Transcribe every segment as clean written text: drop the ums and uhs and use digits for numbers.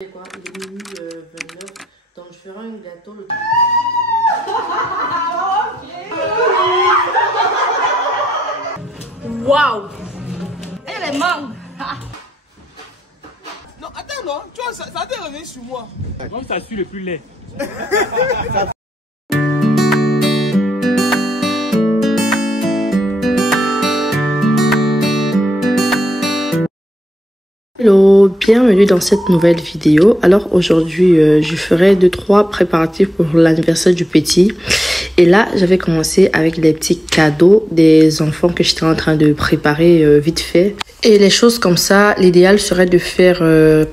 C'est quoi? Il est minuit 29, donc je ferai un gâteau le... Waouh! Elle est mangue. Non, attends, non, tu vois, ça t'est revenu sur moi. Comme ça suit le plus laid. Hello, bienvenue dans cette nouvelle vidéo. Alors aujourd'hui, je ferai 2-3 préparatifs pour l'anniversaire du petit. Et là, j'avais commencé avec les petits cadeaux des enfants que j'étais en train de préparer vite fait. Et les choses comme ça, l'idéal serait de faire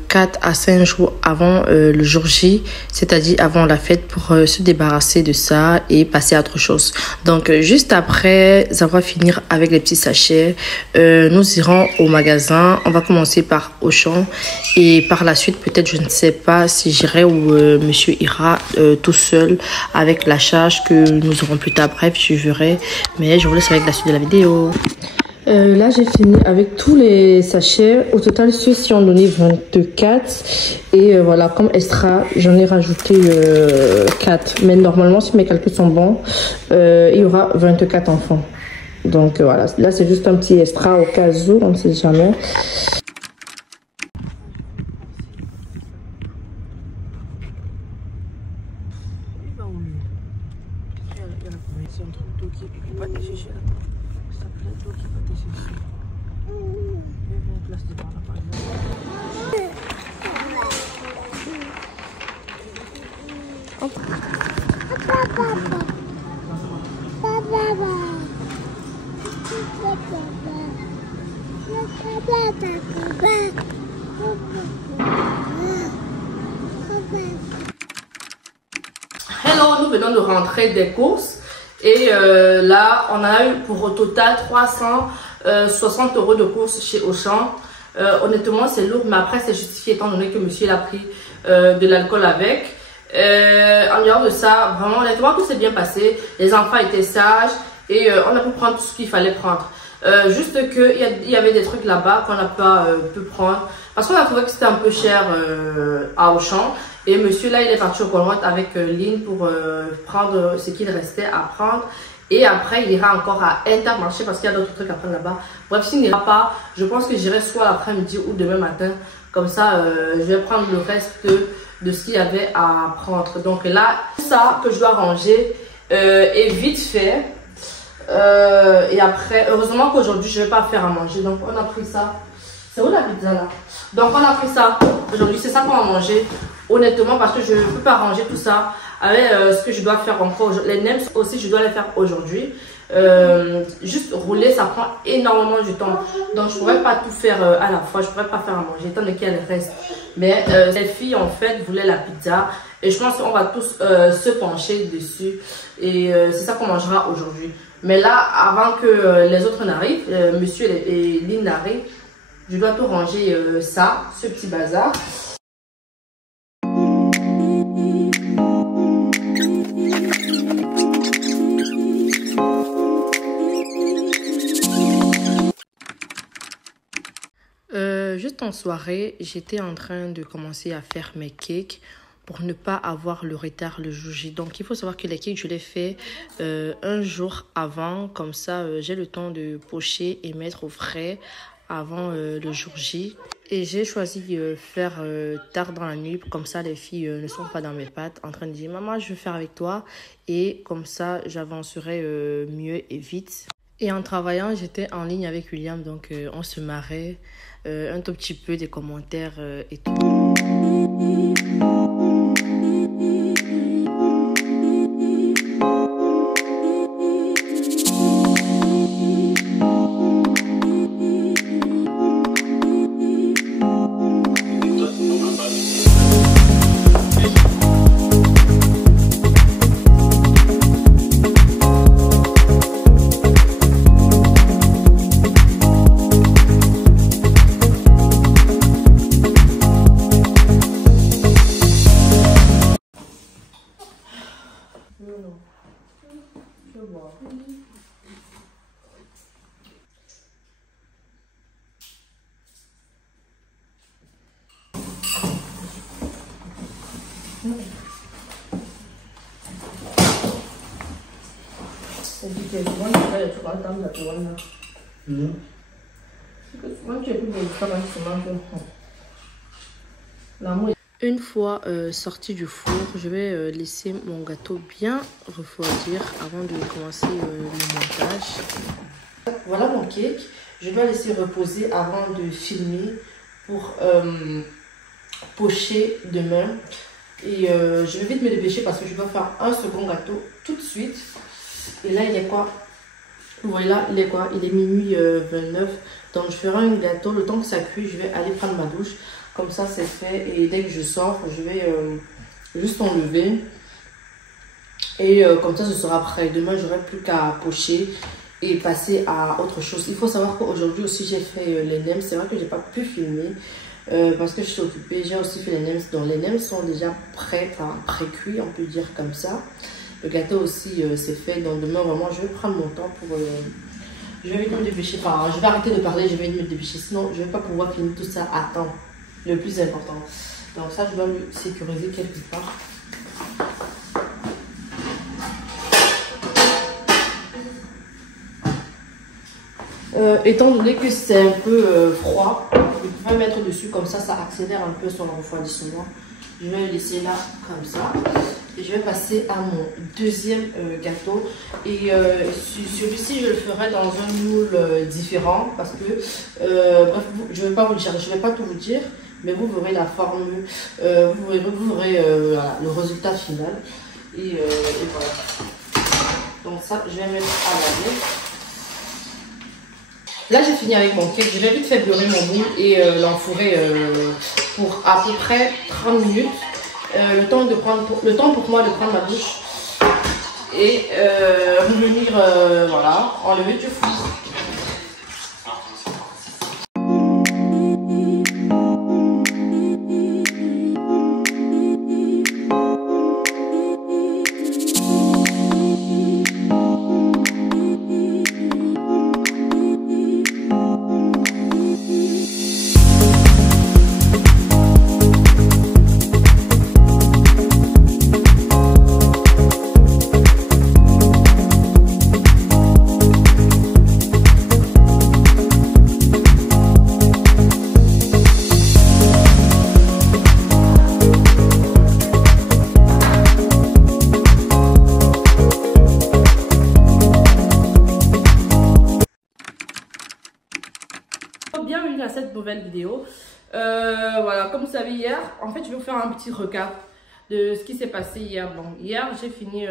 4 à 5 jours avant le jour J, c'est-à-dire avant la fête, pour se débarrasser de ça et passer à autre chose. Donc juste après avoir fini avec les petits sachets, nous irons au magasin. On va commencer par Auchan et par la suite, peut-être, je ne sais pas si j'irai ou monsieur ira tout seul avec la charge que nous aurons plus tard. Bref, je verrai, mais je vous laisse avec la suite de la vidéo. Là, j'ai fini avec tous les sachets. Au total, ceux-ci ont donné 24. Et voilà, comme extra, j'en ai rajouté 4. Mais normalement, si mes calculs sont bons, il y aura 24 enfants. Donc voilà, là, c'est juste un petit extra au cas où, on ne sait jamais. Hello, nous venons de rentrer des courses et là on a eu pour au total 360 € de courses chez Auchan. Honnêtement c'est lourd, mais après c'est justifié étant donné que monsieur a pris de l'alcool avec. En dehors de ça, vraiment honnêtement tout s'est bien passé, les enfants étaient sages et on a pu prendre tout ce qu'il fallait prendre. Juste qu'il y avait des trucs là-bas qu'on n'a pas pu prendre parce qu'on a trouvé que c'était un peu cher à Auchan. Et monsieur là il est parti au Walmart avec Lynn pour prendre ce qu'il restait à prendre. Et après il ira encore à Intermarché parce qu'il y a d'autres trucs à prendre là-bas. Bref, s'il n'ira pas, je pense que j'irai soit l'après-midi ou demain matin. Comme ça je vais prendre le reste de ce qu'il y avait à prendre. Donc là, tout ça que je dois ranger est vite fait. Et après, heureusement qu'aujourd'hui je vais pas faire à manger. Donc on a pris ça. C'est où la pizza là? Donc on a pris ça aujourd'hui, c'est ça qu'on va manger. Honnêtement, parce que je ne peux pas ranger tout ça avec ce que je dois faire encore. Les nems aussi, je dois les faire aujourd'hui. Juste rouler, ça prend énormément de temps. Donc je ne pourrais pas tout faire à la fois. Je ne pourrais pas faire à manger, étant donné qu'il y a le reste. Mais les filles, en fait, voulaient la pizza. Et je pense qu'on va tous se pencher dessus. Et c'est ça qu'on mangera aujourd'hui. Mais là, avant que les autres n'arrivent, monsieur et Lynn n'arrivent, je dois tout ranger ça, ce petit bazar. Juste en soirée, j'étais en train de commencer à faire mes cakes pour ne pas avoir le retard le jour J. Donc, il faut savoir que les cakes, je les fais un jour avant. Comme ça, j'ai le temps de pocher et mettre au frais avant le jour J. Et j'ai choisi de faire tard dans la nuit. Comme ça, les filles ne sont pas dans mes pattes en train de dire « Maman, je veux faire avec toi ». Et comme ça, j'avancerai mieux et vite. Et en travaillant, j'étais en ligne avec William. Donc, on se marrait un tout petit peu des commentaires et tout. C'est dit que souvent, tu vas être content de la toile. Souvent, tu es plus bien. Une fois sorti du four, je vais laisser mon gâteau bien refroidir avant de commencer le montage. Voilà mon cake. Je vais laisser reposer avant de filmer pour pocher demain. Et je vais vite me dépêcher parce que je dois faire un second gâteau tout de suite. Et là, il est quoi? Voilà, il est quoi? Il est minuit 29. Donc, je ferai un gâteau. Le temps que ça cuit, je vais aller prendre ma douche. Comme ça, c'est fait. Et dès que je sors, je vais juste enlever. Et comme ça, ce sera prêt. Demain, j'aurai plus qu'à pocher et passer à autre chose. Il faut savoir qu'aujourd'hui aussi, j'ai fait les nems. C'est vrai que j'ai pas pu filmer parce que je suis occupée. J'ai aussi fait les nems. Donc, les nems sont déjà prêts, enfin pré-cuits, on peut dire comme ça. Le gâteau aussi, c'est fait. Donc, demain, vraiment, je vais prendre mon temps pour... je vais me dépêcher. Enfin, je vais arrêter de parler, je vais me dépêcher. Sinon, je ne vais pas pouvoir filmer tout ça à temps. Le plus important. Donc ça, je dois le sécuriser quelque part. Étant donné que c'est un peu froid, je vais mettre dessus comme ça, ça accélère un peu son refroidissement. Je vais le laisser là comme ça. Et je vais passer à mon deuxième gâteau. Et celui-ci, je le ferai dans un moule différent parce que, bref, je ne vais pas vous dire, je vais pas tout vous dire. Mais vous verrez la formule, vous verrez voilà, le résultat final. Et voilà. Donc ça, je vais mettre à laver. Là, j'ai fini avec mon cake. Je vais vite faire beurrer mon moule et l'enfourrer pour à peu près 30 minutes. Le temps pour moi de prendre ma douche. Et revenir, voilà, enlever du four. Bienvenue à cette nouvelle vidéo. Voilà, comme vous savez, hier, en fait, je vais vous faire un petit recap de ce qui s'est passé hier. Bon, hier, j'ai fini,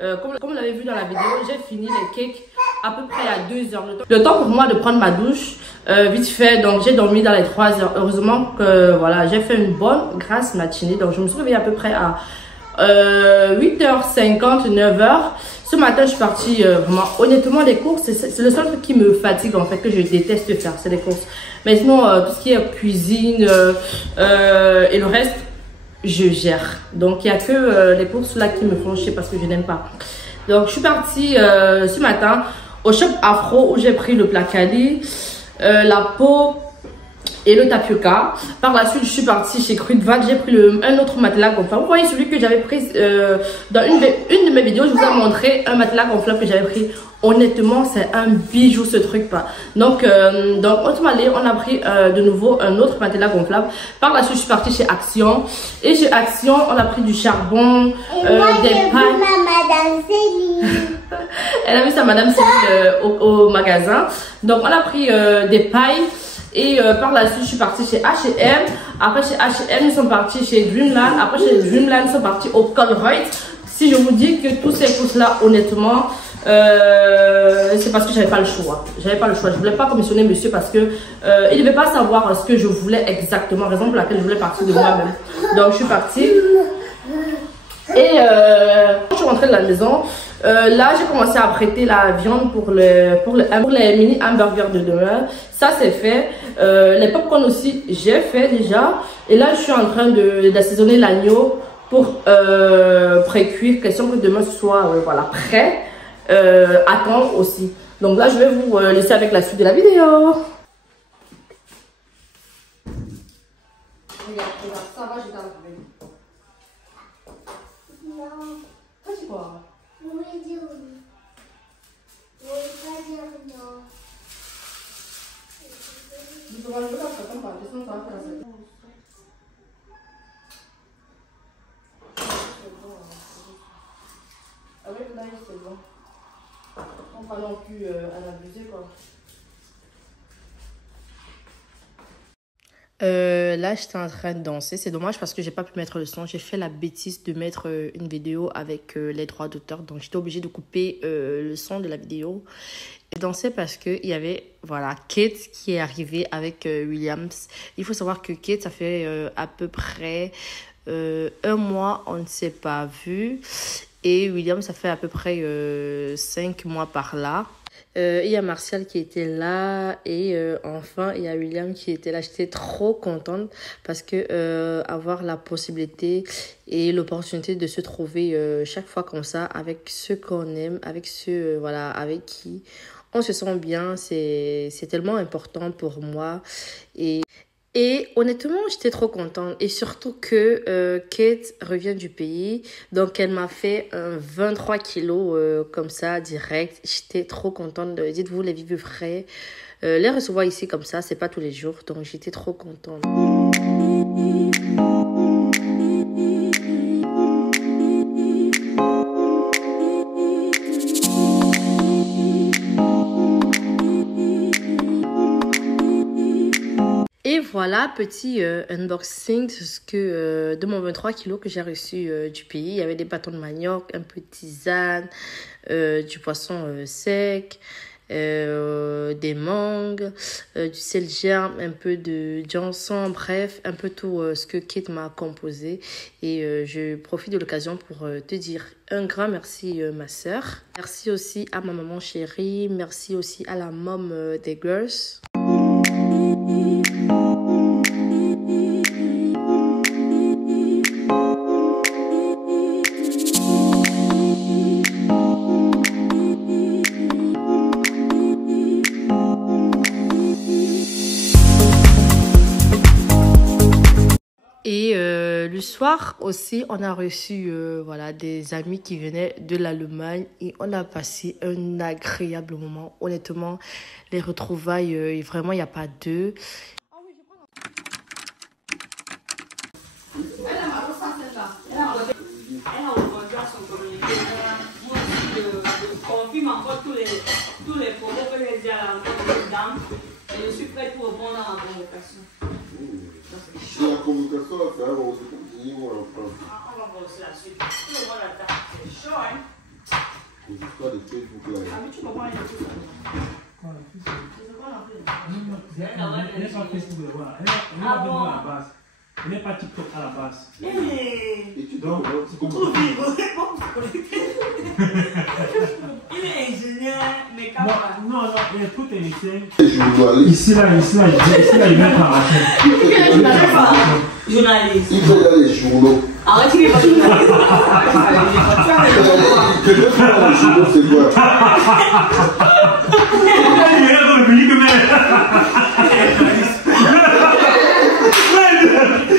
comme vous l'avez vu dans la vidéo, j'ai fini les cakes à peu près à 2 heures. Le temps pour moi de prendre ma douche, vite fait, donc j'ai dormi dans les 3 heures. Heureusement que, voilà, j'ai fait une bonne grasse matinée. Donc, je me suis réveillée à peu près à 8h50, 9h. Ce matin, je suis partie vraiment, honnêtement, les courses, c'est le seul truc qui me fatigue en fait, que je déteste faire, c'est les courses. Mais sinon, tout ce qui est cuisine et le reste, je gère. Donc, il n'y a que les courses là qui me font chier parce que je n'aime pas. Donc, je suis partie ce matin au shop Afro où j'ai pris le placali, la peau et le tapioca. Par la suite, je suis partie chez Crudvat. J'ai pris un autre matelas gonflable. Vous voyez celui que j'avais pris dans une de mes vidéos. Je vous ai montré un matelas gonflable que j'avais pris. Honnêtement, c'est un bijou ce truc pas. Donc autrement, on a pris de nouveau un autre matelas gonflable. Par la suite, je suis partie chez Action. Et chez Action, on a pris du charbon, des pailles. Madame Céline. Elle a vu sa Madame Céline au magasin. Donc, on a pris des pailles. Et par la suite, je suis partie chez H&M. Après, chez H&M, ils sont partis chez Dreamland. Après, chez Dreamland, ils sont partis au Colruyt. Si je vous dis que tous ces courses-là, honnêtement, c'est parce que j'avais pas le choix. J'avais pas le choix. Je voulais pas commissionner monsieur parce que il devait pas savoir ce que je voulais exactement. Raison pour laquelle je voulais partir de moi-même. Donc, je suis partie. Et quand je suis rentrée de la maison, là j'ai commencé à prêter la viande pour les mini hamburgers de demain. Ça c'est fait. Les popcorn aussi j'ai fait déjà. Et là je suis en train d'assaisonner l'agneau pour pré-cuire. Question que demain ce soit voilà, prêt à temps aussi. Donc là je vais vous laisser avec la suite de la vidéo. Regarde, ça va, j'ai terminé. Non. T'as dit quoi? Je voulais dire oui. Je voulais pas dire non. Je te vois pas ça comme ça, sinon ça va faire ça. Avec l'ail, c'est bon. On va pas non plus en abuser quoi. Là, j'étais en train de danser. C'est dommage parce que j'ai pas pu mettre le son. J'ai fait la bêtise de mettre une vidéo avec les droits d'auteur. Donc, j'étais obligée de couper le son de la vidéo. Et danser parce qu'il y avait, voilà, Kate qui est arrivée avec Williams. Il faut savoir que Kate, ça fait à peu près 1 mois, on ne s'est pas vu. Et Williams, ça fait à peu près 5 mois par là. Il y a Martial qui était là et enfin il y a William qui était là. J'étais trop contente parce que avoir la possibilité et l'opportunité de se trouver chaque fois comme ça avec ceux qu'on aime, avec ceux voilà, avec qui on se sent bien, c'est tellement important pour moi. Et honnêtement, j'étais trop contente. Et surtout que Kate revient du pays. Donc, elle m'a fait un 23 kilos comme ça, direct. J'étais trop contente. Dites-vous, les vivres frais. Les recevoir ici comme ça, c'est pas tous les jours. Donc, j'étais trop contente. Et voilà, petit unboxing de mon 23 kilos que j'ai reçu du pays. Il y avait des bâtons de manioc, un peu de tisane, du poisson sec, des mangues, du sel germe, un peu de ginseng, bref, un peu tout ce que Kate m'a composé. Et je profite de l'occasion pour te dire un grand merci ma soeur. Merci aussi à ma maman chérie, merci aussi à la mom des girls. Et le soir aussi, on a reçu voilà, des amis qui venaient de l'Allemagne et on a passé un agréable moment. Honnêtement, les retrouvailles, vraiment, il n'y a pas deux. Confirme encore tous les propos que j'ai dit à la dame et je suis prête pour répondre à la convocation. La convocation, c'est un bon, c'est comme ou en France. On va voir aussi la suite. Tout le monde attend. C'est chaud, hein? Les histoires de Facebook là. Ah, mais tu comprends rien de tout ça. Elle n'est pas TikTok à la base. Et tu Donc, il est ingénieur, mais quand non, il est tout technicien. journaliste. Ici, là, il vient par la tête. journaliste. Il fait dans les journaux. Arrête, il est pas journaliste. Que je fais dans les journaux, c'est quoi? Il est dans le public, mais.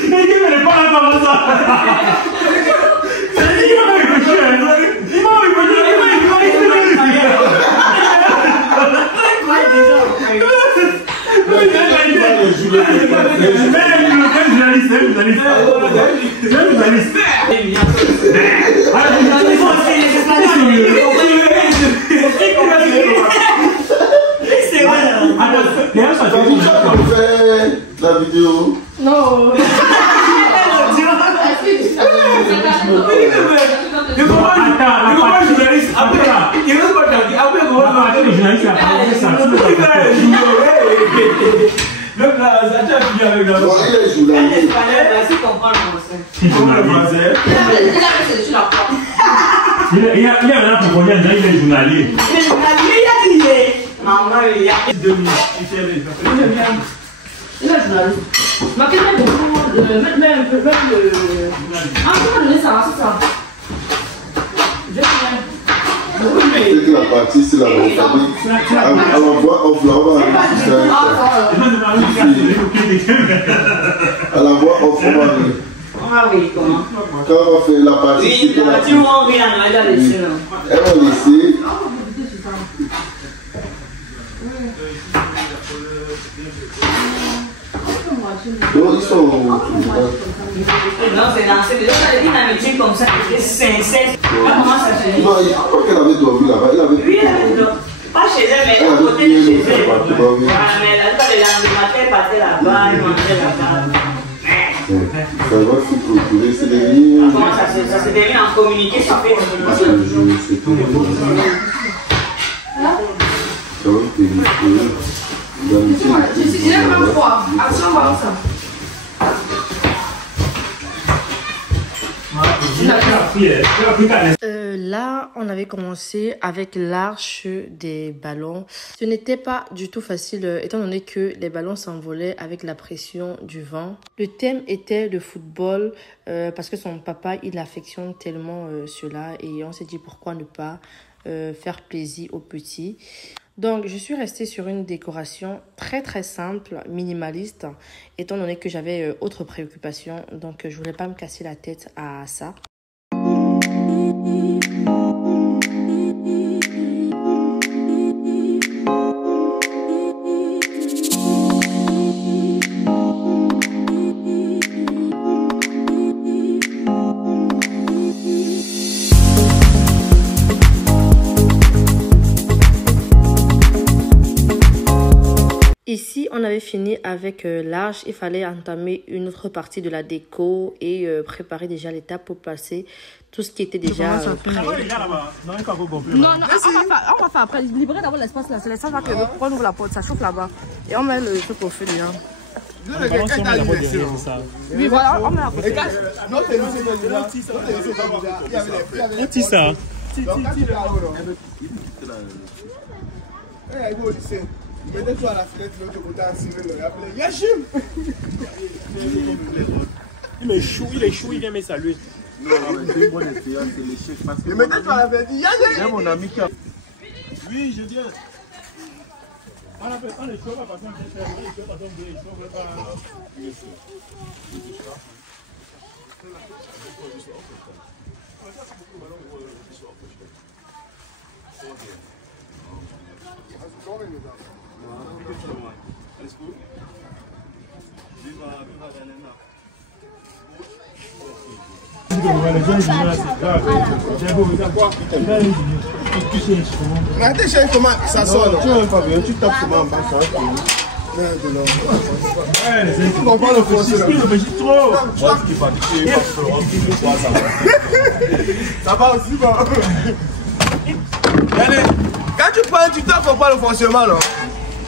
Mais il n'est pas là comme ça. La vidéo. Non. Donc là, ça tient bien avec la Il est journaliste. il est là pour connaître, il est journaliste. Il est journaliste. Ma question est beaucoup. Même un peu. Ah, comment donner ça? C'est ça. Je viens. C'est que la partie, c'est la famille. À l'envoi, on va à la voix, on va Ah oui, comment? Quand on va faire la partie. Oui, la partie où on vient à Noël là-dessus. Elles vont laisser. Non, ils sont. Non, c'est dans cette dynamique comme ça, c'est sincère. Comment ça se dit? Non, je crois qu'elle avait dormi là-bas. Oui, elle avait dormi. Pas chez elle, mais à côté de chez elle. Voilà, mais elle pas le matin, elle partait là-bas, elle mangeait là-bas. Ça va se procurer, c'est devenu. Comment ça se devient en communiqué sur Facebook? C'est tout. Ça va se procurer. Il est même froid. Action, balance ça. Là, on avait commencé avec l'arche des ballons. Ce n'était pas du tout facile étant donné que les ballons s'envolaient avec la pression du vent. Le thème était le football parce que son papa, il affectionne tellement cela et on s'est dit pourquoi ne pas faire plaisir aux petits. Donc, je suis restée sur une décoration très simple, minimaliste, étant donné que j'avais autre préoccupation. Donc, je voulais pas me casser la tête à ça. Ici, on avait fini avec l'arche. Il fallait entamer une autre partie de la déco et préparer déjà l'étape pour passer tout ce qui était déjà prêt. Non, on va faire après. Libérer d'abord l'espace là. C'est l'espace là que on ouvre la porte. Ça chauffe là-bas. Et on met le truc au feu déjà. Oui, voilà, on met la porte. C'est ça. Mettez-toi à la fenêtre de l'autre côté en cirer le appelé Yachim. Il est chaud, il vient me saluer. Non, c'est une bonne expérience, c'est l'échec. Parce que Mettez-toi à la fenêtre, Yachim. mon ami qui a. Oui, je viens. On est chaud, parce qu'on est chaud, parce qu'on est chaud. Regardez, chérie, comment ça sort. Tu n'as pas bien, tu tapes sur ma base, ça va finir. Tu comprends le français là. Ça va aussi, bon. Allez, quand tu prends, tu t'en comprends le fonctionnement là.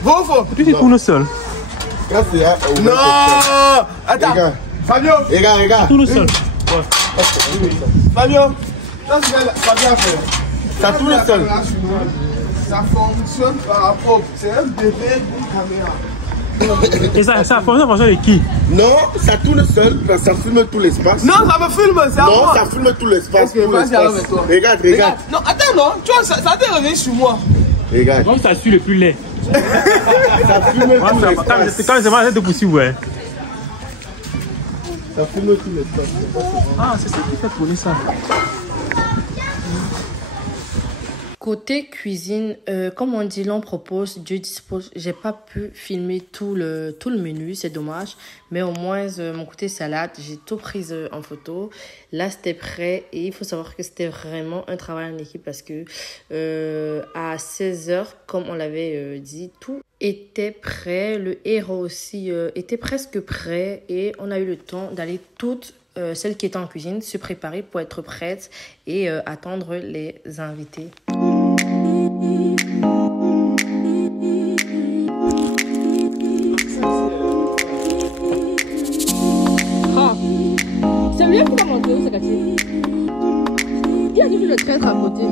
Bon ou faux? Tu tournes seul. Non. Attends. Fabio. Regarde. Tourne seul. Fabio. Ça c'est Fabien fait. Ça tourne seul. Ça fonctionne par rapport. C'est un bébé d'une caméra. Et ça fonctionne de qui? Non, ça tourne seul, ça filme tout l'espace. Non, ça me filme, c'est à Non, moi. ça filme tout l'espace. Ok, vas-y alors avec toi. Regarde. Non, attends, non. Tu vois, ça t'est revenu sur moi. Regarde. Donc ça suit le plus laid. Ça filme tout l'espace. C'est quand c'est mal de possible, ouais. Ça filme tout l'espace. Ah, c'est ça qui fait tourner ça. Côté cuisine, comme on dit, l'on propose, Dieu dispose. J'ai pas pu filmer tout le menu, c'est dommage. Mais au moins, mon côté salade, j'ai tout pris en photo. Là, c'était prêt. Et il faut savoir que c'était vraiment un travail en équipe parce que à 16h, comme on l'avait dit, tout était prêt. Le héros aussi était presque prêt. Et on a eu le temps d'aller toutes, celles qui étaient en cuisine, se préparer pour être prêtes et attendre les invités. C'est lui qui va monter où ce quartier? Il a dit le traître à côté.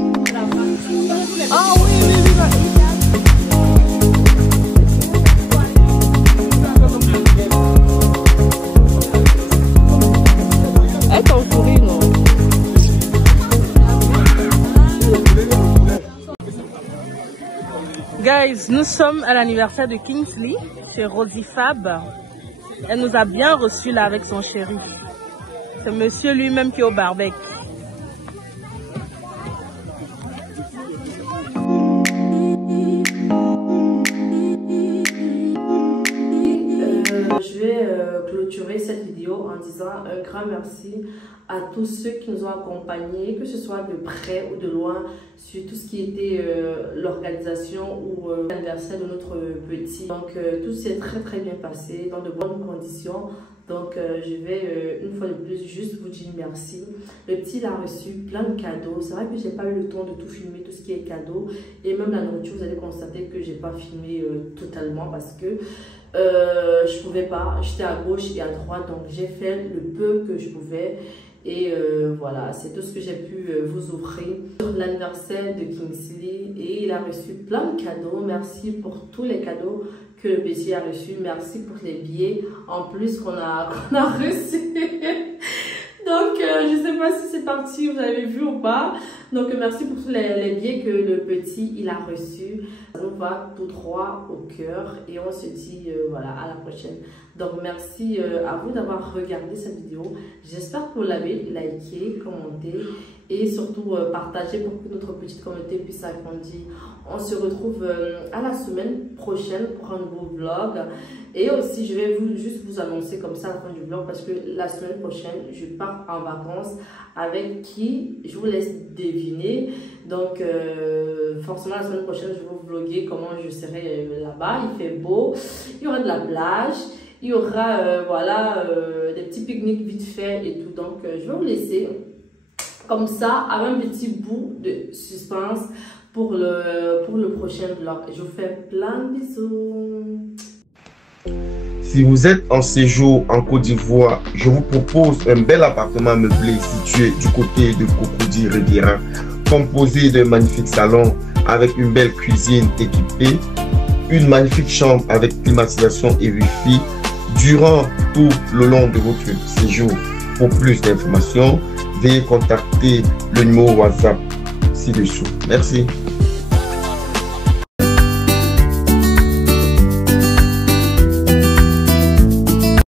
Ah oui. Elle t'en sourit, non? Guys, nous sommes à l'anniversaire de Kingsley chez Rosie Fab. Elle nous a bien reçus là avec son chéri. C'est monsieur lui-même qui est au barbecue. Je vais clôturer cette vidéo en disant un grand merci à tous ceux qui nous ont accompagnés, que ce soit de près ou de loin, sur tout ce qui était l'organisation ou l'anniversaire de notre petit. Donc tout s'est très bien passé dans de bonnes conditions. Donc je vais une fois de plus juste vous dire merci. Le petit il a reçu plein de cadeaux. C'est vrai que j'ai pas eu le temps de tout filmer, tout ce qui est cadeau, et même la nourriture, vous allez constater que j'ai pas filmé totalement parce que je pouvais pas, j'étais à gauche et à droite, donc j'ai fait le peu que je pouvais. Et voilà, c'est tout ce que j'ai pu vous offrir sur l'anniversaire de Kingsley. Et il a reçu plein de cadeaux. Merci pour tous les cadeaux que le petit a reçus. Merci pour les billets en plus qu'on a reçus. Donc, je ne sais pas si c'est parti, vous avez vu ou pas. Donc, merci pour tous les billets que le petit il a reçus. Ça nous va tout droit au cœur. Et on se dit, voilà, à la prochaine. Donc, merci à vous d'avoir regardé cette vidéo. J'espère que vous l'avez liké, commenté et surtout partagé pour que notre petite communauté puisse agrandir. On se retrouve à la semaine prochaine pour un nouveau vlog. Et aussi, je vais juste vous annoncer comme ça à la fin du vlog parce que la semaine prochaine, je pars en vacances avec qui je vous laisse deviner. Donc, forcément, la semaine prochaine, je vais vous vlogger comment je serai là-bas. Il fait beau, il y aura de la plage. Il y aura voilà, des petits pique-niques vite fait et tout. Donc, je vais vous laisser comme ça, avec un petit bout de suspense pour le prochain vlog. Je vous fais plein de bisous. Si vous êtes en séjour en Côte d'Ivoire, je vous propose un bel appartement meublé situé du côté de Cocody Riviera, composé d'un magnifique salon avec une belle cuisine équipée, une magnifique chambre avec climatisation et wifi durant tout le long de votre séjour. Pour plus d'informations, veuillez contacter le numéro WhatsApp ci-dessous. Merci.